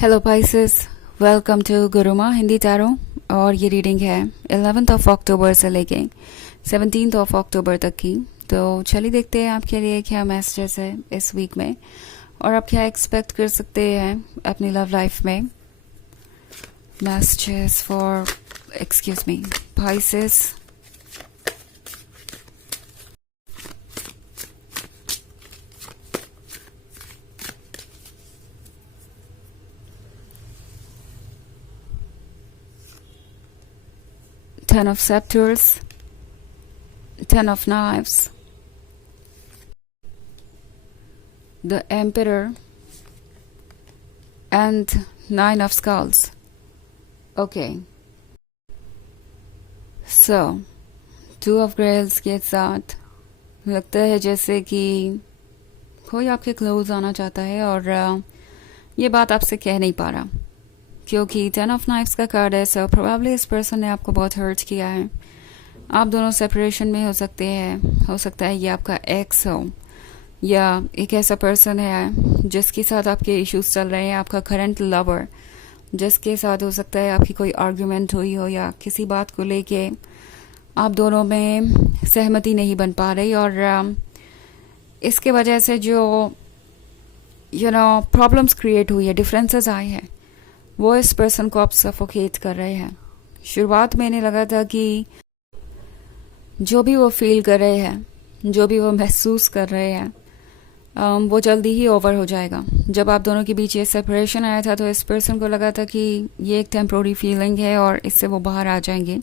Hello Pisces, welcome to Guruma Hindi tarot. और ये reading है 11 अक्टूबर से लेके 17 अक्टूबर तक की। तो चलिए देखते हैं आपके लिए क्या मैसेजेस है इस वीक में और आप क्या एक्सपेक्ट कर सकते हैं अपनी लव लाइफ में। Messages for excuse me Pisces. Ten of Scepters, Ten of Knives, the Emperor, and Nine of Skulls. Okay. So, Two of Grails के साथ लगता है जैसे कि कोई आपके क्लोज आना चाहता है और ये बात आपसे कह नहीं पा रहा क्योंकि 10 ऑफ नाइफ्स का कार्ड है। सो प्रोबेबली इस पर्सन ने आपको बहुत हर्ट किया है। आप दोनों सेपरेशन में हो सकते हैं, हो सकता है ये आपका एक्स हो या एक ऐसा पर्सन है जिसके साथ आपके इश्यूज चल रहे हैं, आपका करंट लवर जिसके साथ हो सकता है आपकी कोई आर्ग्यूमेंट हुई हो या किसी बात को लेके आप दोनों में सहमति नहीं बन पा रही और इसके वजह से जो प्रॉब्लम्स क्रिएट हुई है, डिफरेंसेस आए हैं, वो इस पर्सन को आप सफोकेट कर रहे हैं। शुरुआत में इन्हें लगा था कि जो भी वो फील कर रहे हैं, जो भी वो महसूस कर रहे हैं, वो जल्दी ही ओवर हो जाएगा। जब आप दोनों के बीच ये सेपरेशन आया था तो इस पर्सन को लगा था कि ये एक टेम्प्रोरी फीलिंग है और इससे वो बाहर आ जाएंगे।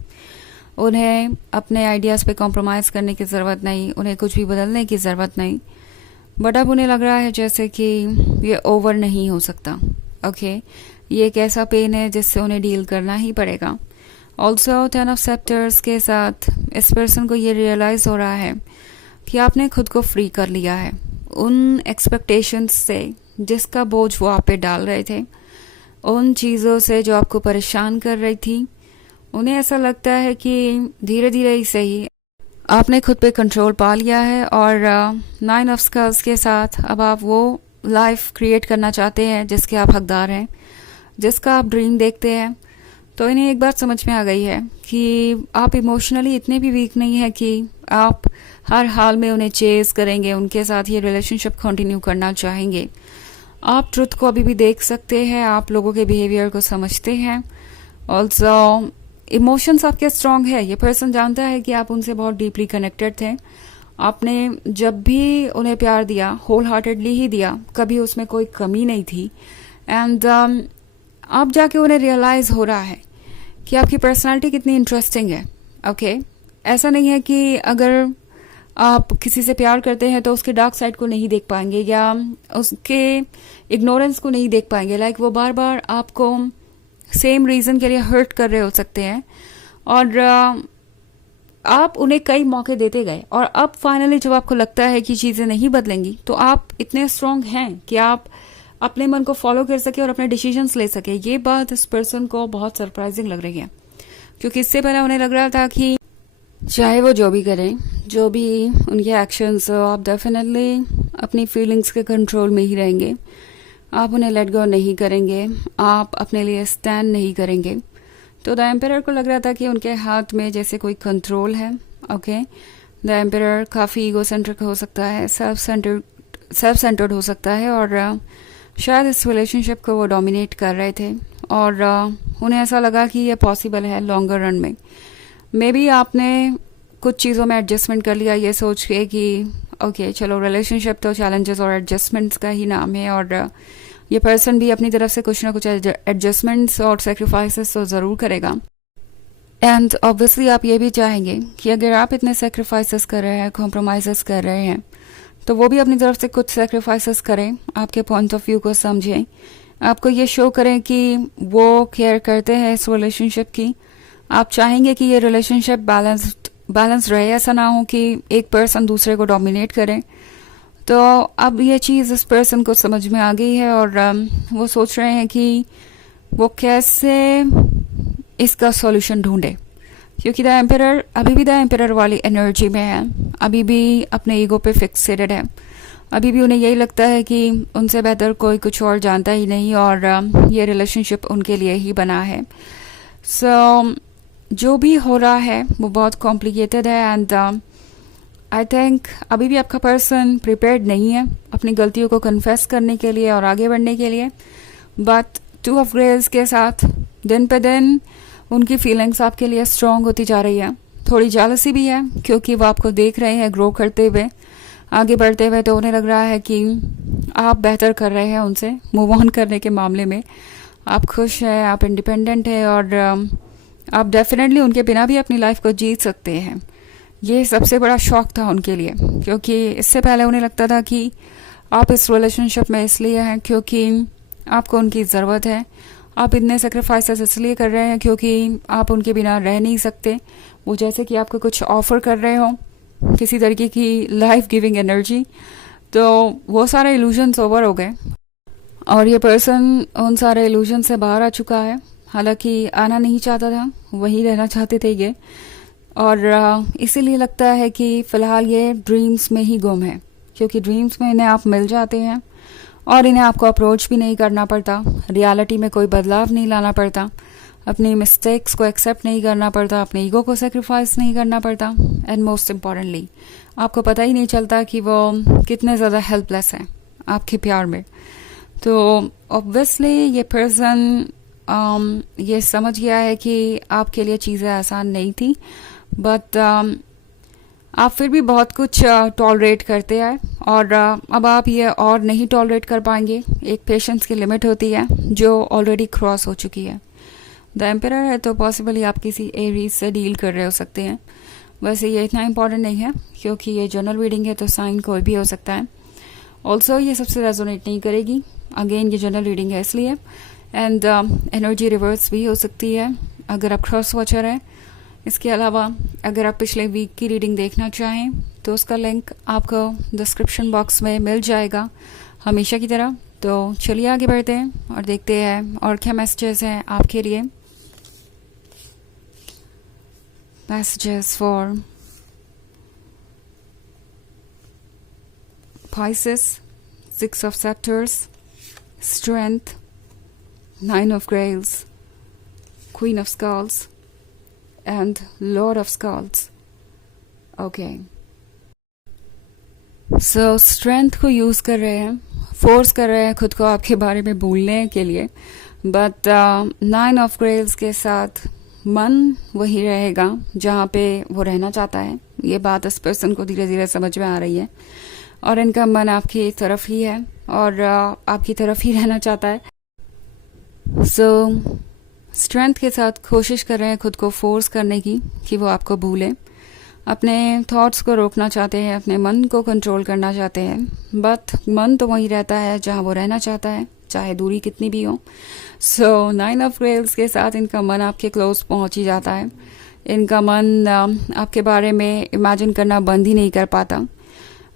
उन्हें अपने आइडियाज़ पे कॉम्प्रोमाइज़ करने की ज़रूरत नहीं, उन्हें कुछ भी बदलने की ज़रूरत नहीं। बट अब उन्हें लग रहा है जैसे कि ये ओवर नहीं हो सकता। ओके, ये एक ऐसा पेन है जिससे उन्हें डील करना ही पड़ेगा। ऑल्सो 10 ऑफ सेप्टर्स के साथ इस पर्सन को ये रियलाइज़ हो रहा है कि आपने खुद को फ्री कर लिया है उन एक्सपेक्टेशंस से जिसका बोझ वो आप पे डाल रहे थे, उन चीज़ों से जो आपको परेशान कर रही थी। उन्हें ऐसा लगता है कि धीरे धीरे ही सही आपने खुद पे कंट्रोल पा लिया है और 9 ऑफ स्कल्स के साथ अब आप वो लाइफ क्रिएट करना चाहते हैं जिसके आप हकदार हैं, जिसका आप ड्रीम देखते हैं। तो इन्हें एक बात समझ में आ गई है कि आप इमोशनली इतने भी वीक नहीं है कि आप हर हाल में उन्हें चेज करेंगे, उनके साथ ये रिलेशनशिप कंटिन्यू करना चाहेंगे। आप ट्रुथ को अभी भी देख सकते हैं, आप लोगों के बिहेवियर को समझते हैं। ऑल्सो इमोशंस आपके स्ट्रांग है। ये पर्सन जानता है कि आप उनसे बहुत डीपली कनेक्टेड थे। आपने जब भी उन्हें प्यार दिया होल हार्टेडली ही दिया, कभी उसमें कोई कमी नहीं थी। एंड अब जाके उन्हें रियलाइज हो रहा है कि आपकी पर्सनालिटी कितनी इंटरेस्टिंग है। ओके, ऐसा नहीं है कि अगर आप किसी से प्यार करते हैं तो उसके डार्क साइड को नहीं देख पाएंगे या उसके इग्नोरेंस को नहीं देख पाएंगे। लाइक वो बार बार आपको सेम रीजन के लिए हर्ट कर रहे हो सकते हैं और आप उन्हें कई मौके देते गए और अब फाइनली जब आपको लगता है कि चीज़ें नहीं बदलेंगी तो आप इतने स्ट्रांग हैं कि आप अपने मन को फॉलो कर सके और अपने डिसीजंस ले सके। ये बात इस पर्सन को बहुत सरप्राइजिंग लग रही है क्योंकि इससे पहले उन्हें लग रहा था कि चाहे वो जो भी करें, जो भी उनके एक्शंस हो, आप डेफिनेटली अपनी फीलिंग्स के कंट्रोल में ही रहेंगे। आप उन्हें लेट गो नहीं करेंगे, आप अपने लिए स्टैंड नहीं करेंगे। तो द एम्परर को लग रहा था कि उनके हाथ में जैसे कोई कंट्रोल है। ओके, द एम्परर काफ़ी ईगो सेंट्रिक हो सकता है, सेल्फ सेंटर्ड हो सकता है और शायद इस रिलेशनशिप को वो डोमिनेट कर रहे थे और उन्हें ऐसा लगा कि ये पॉसिबल है लॉन्गर रन में। मे बी आपने कुछ चीज़ों में एडजस्टमेंट कर लिया ये सोच के कि ओके चलो, रिलेशनशिप तो चैलेंजेस और एडजस्टमेंट्स का ही नाम है और ये पर्सन भी अपनी तरफ से कुछ ना कुछ एडजस्टमेंट्स और सेक्रीफाइसेस तो ज़रूर करेगा। एंड ऑब्वियसली आप ये भी चाहेंगे कि अगर आप इतने सेक्रीफाइसेस कर रहे हैं, कॉम्प्रोमाइज़ कर रहे हैं, तो वो भी अपनी तरफ से कुछ सेक्रीफाइसेस करें, आपके पॉइंट ऑफ व्यू को समझें, आपको ये शो करें कि वो केयर करते हैं इस रिलेशनशिप की। आप चाहेंगे कि ये रिलेशनशिप बैलेंस रहे, ऐसा ना हो कि एक पर्सन दूसरे को डोमिनेट करे। तो अब ये चीज़ इस पर्सन को समझ में आ गई है और वो सोच रहे हैं कि वो कैसे इसका सॉल्यूशन ढूंढे क्योंकि द एम्परर अभी भी द एम्परर वाली एनर्जी में है, अभी भी अपने ईगो पे फिक्सेटेड है। अभी भी उन्हें यही लगता है कि उनसे बेहतर कोई कुछ और जानता ही नहीं और ये रिलेशनशिप उनके लिए ही बना है. सो जो भी हो रहा है वो बहुत कॉम्प्लिकेटेड है एंड आई थिंक अभी भी आपका पर्सन प्रिपेयर्ड नहीं है अपनी गलतियों को कन्फेस करने के लिए और आगे बढ़ने के लिए. बट 2 ऑफ ग्रेस के साथ दिन पे दिन उनकी फीलिंग्स आपके लिए स्ट्रॉन्ग होती जा रही है. थोड़ी जेलसी भी है क्योंकि वो आपको देख रहे हैं ग्रो करते हुए, आगे बढ़ते हुए. तो उन्हें लग रहा है कि आप बेहतर कर रहे हैं उनसे मूव ऑन करने के मामले में. आप खुश हैं, आप इंडिपेंडेंट हैं और आप डेफिनेटली उनके बिना भी अपनी लाइफ को जी सकते हैं. ये सबसे बड़ा शौक था उनके लिए क्योंकि इससे पहले उन्हें लगता था कि आप इस रिलेशनशिप में इसलिए हैं क्योंकि आपको उनकी ज़रूरत है. आप इतने सेक्रीफाइसेस इसलिए कर रहे हैं क्योंकि आप उनके बिना रह नहीं सकते. वो जैसे कि आपको कुछ ऑफर कर रहे हो, किसी तरीके की लाइफ गिविंग एनर्जी. तो वो सारे इल्यूजन्स ओवर हो गए और ये पर्सन उन सारे इल्यूजन से बाहर आ चुका है. हालांकि आना नहीं चाहता था, वहीं रहना चाहते थे ये. और इसीलिए लगता है कि फ़िलहाल ये ड्रीम्स में ही गुम है क्योंकि ड्रीम्स में इन्हें आप मिल जाते हैं और इन्हें आपको अप्रोच भी नहीं करना पड़ता. रियलिटी में कोई बदलाव नहीं लाना पड़ता. अपनी मिस्टेक्स को एक्सेप्ट नहीं करना पड़ता. अपने ईगो को सेक्रीफाइस नहीं करना पड़ता. एंड मोस्ट इम्पॉर्टेंटली आपको पता ही नहीं चलता कि वो कितने ज़्यादा हेल्पलेस हैं आपके प्यार में. तो ऑब्वियसली ये पर्सन ये समझ गया है कि आपके लिए चीज़ें आसान नहीं थी. बट आप फिर भी बहुत कुछ टॉलरेट करते हैं और अब आप ये और नहीं टॉलरेट कर पाएंगे. एक पेशेंस की लिमिट होती है जो ऑलरेडी क्रॉस हो चुकी है. द एम्परर है तो पॉसिबली आप किसी एरीज से डील कर रहे हो सकते हैं. वैसे ये इतना इम्पॉर्टेंट नहीं है क्योंकि ये जनरल रीडिंग है तो साइन कोई भी हो सकता है. ऑल्सो ये सबसे रेजोनेट नहीं करेगी. अगेन ये जनरल रीडिंग है इसलिए. एंड एनर्जी रिवर्स भी हो सकती है अगर आप क्रॉस वॉचर हैं. इसके अलावा अगर आप पिछले वीक की रीडिंग देखना चाहें तो उसका लिंक आपको डिस्क्रिप्शन बॉक्स में मिल जाएगा हमेशा की तरह. तो चलिए आगे बढ़ते हैं और देखते हैं और क्या मैसेजेस हैं आपके लिए. Messages for Pisces, 6 of Scepters, Strength, 9 of Grails, Queen of Skulls and Lord of Skulls. Okay. So strength को यूज़ कर रहे हैं, फोर्स कर रहे हैं खुद को आपके बारे में भूलने के लिए. बट 9 ऑफ ग्रेल्स के साथ मन वही रहेगा जहाँ पे वो रहना चाहता है. ये बात इस पर्सन को धीरे धीरे समझ में आ रही है और इनका मन आपकी तरफ ही है और आपकी तरफ ही रहना चाहता है. सो स्ट्रेंथ के साथ कोशिश कर रहे हैं खुद को फोर्स करने की कि वो आपको भूलें. अपने थॉट्स को रोकना चाहते हैं, अपने मन को कंट्रोल करना चाहते हैं. बट मन तो वहीं रहता है जहाँ वो रहना चाहता है, चाहे दूरी कितनी भी हो. सो 9 ऑफ ग्रेल्स के साथ इनका मन आपके क्लोज पहुँच ही जाता है. इनका मन आपके बारे में इमेजिन करना बंद ही नहीं कर पाता.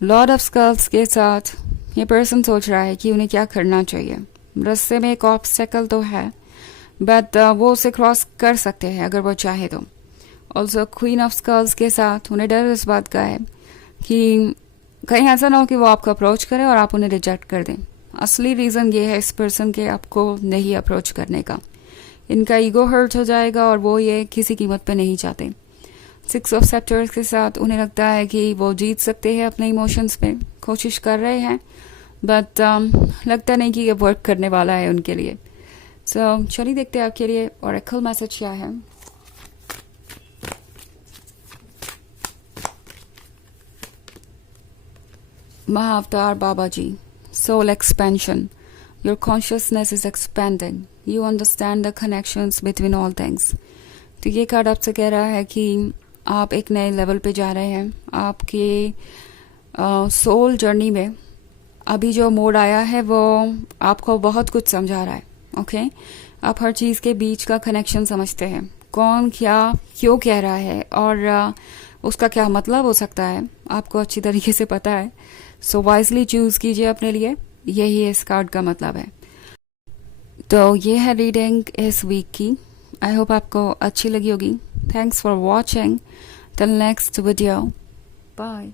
लॉर्ड ऑफ स्कल्स के साथ ये पर्सन सोच रहा है कि उन्हें क्या करना चाहिए. रास्ते में एक ऑब्स्टेकल तो है बट वो उसे क्रॉस कर सकते हैं अगर वो चाहे तो. ऑल्सो क्वीन ऑफ स्कल्स के साथ उन्हें डर इस बात का है कि कहीं ऐसा ना हो कि वो आपको अप्रोच करे और आप उन्हें रिजेक्ट कर दें. असली रीज़न ये है इस पर्सन के आपको नहीं अप्रोच करने का. इनका ईगो हर्ट हो जाएगा और वो ये किसी कीमत पे नहीं चाहते. 6 ऑफ सेप्टर्स के साथ उन्हें लगता है कि वो जीत सकते हैं अपने इमोशंस पे, कोशिश कर रहे हैं बट लगता नहीं कि ये वर्क करने वाला है उनके लिए. सो चलिए देखते हैं आपके लिए ऑरेकल मैसेज क्या है. महाअवतार बाबा जी, soul expansion. Your consciousness is expanding. You understand the connections between all things. तो ये कार्ड आपसे कह रहा है कि आप एक नए लेवल पे जा रहे हैं. आपके सोल जर्नी में अभी जो मोड आया है वो आपको बहुत कुछ समझा रहा है. ओके आप हर चीज़ के बीच का कनेक्शन समझते हैं. कौन क्या क्यों कह रहा है और उसका क्या मतलब हो सकता है आपको अच्छी तरीके से पता है. सो वाइजली चूज़ कीजिए अपने लिए. यही इस कार्ड का मतलब है. तो ये है रीडिंग इस वीक की. आई होप आपको अच्छी लगी होगी. Thanks for watching. Till next video. Bye.